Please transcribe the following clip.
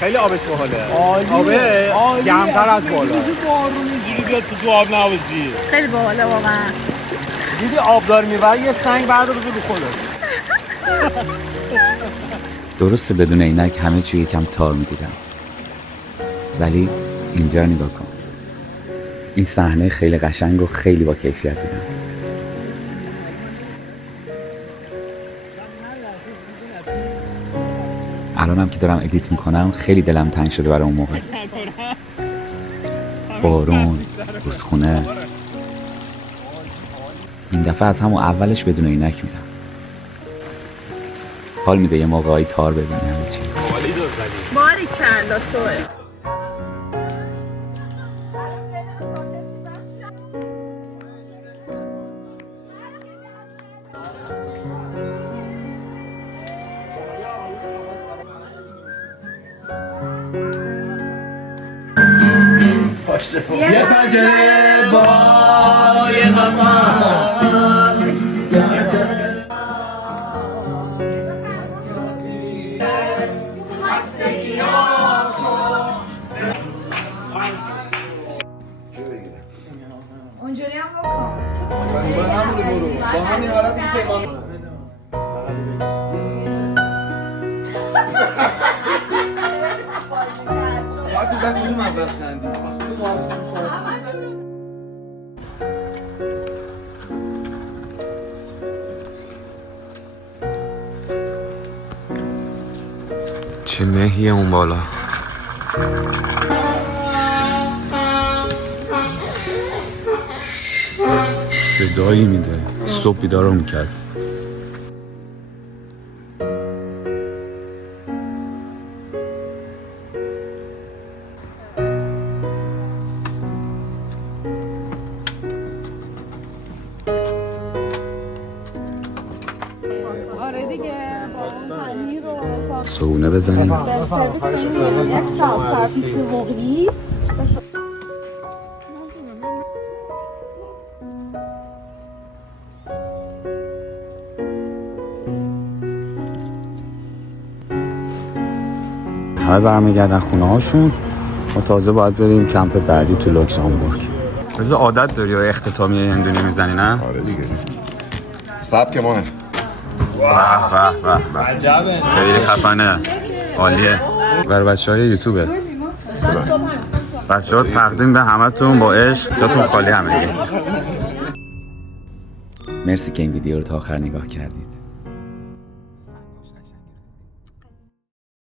خیلی آبش باحاله. عالیه. آب گرم‌تر از بالا. بارون اینجوری بیاد تو آب نوازی. خیلی باحاله واقعا. دیدی آبدار میبره یه سنگ بردار بزن رو خودت. درسته بدون عینک همه چی یکم تار میدیدم، ولی اینجا رو نگاه کن. این صحنه خیلی قشنگ و خیلی با کیفیت دیدم. الانم که دارم ادیت میکنم خیلی دلم تنگ شده برای اون موقع. بارون، رودخونه. این دفعه از همون اولش بدون عینک میرم. حال میده یه موقعی تار ببینی همه چی. باریکلا سوه. یه پنجره با یه غفا اونجوری هم بکن. با همین حالت این پیمان وقتی زن اینو من بخندیم تو ماسون چه مهیه اون بالا. صدایی میده. صبح بیدارم میکرد. آره دیگه پنیر رو صبونه بزنیم. یک سال سروقی. همه برمیگردن خونه هاشون. ما تازه باید بریم کمپ بعدی تو لوکزامبورگ. رضا عادت داری یا اختتامیه هندونی میزنی نه؟ آره دیگه. سبک مانه. به عجبه. خیلی خفنه. عالیه. برای بچه‌های یوتیوبه. بچه‌ها تقدیم به همتون با عشق. جاتون خالی همگی. مرسی که این ویدیو رو تا آخر نگاه کردید.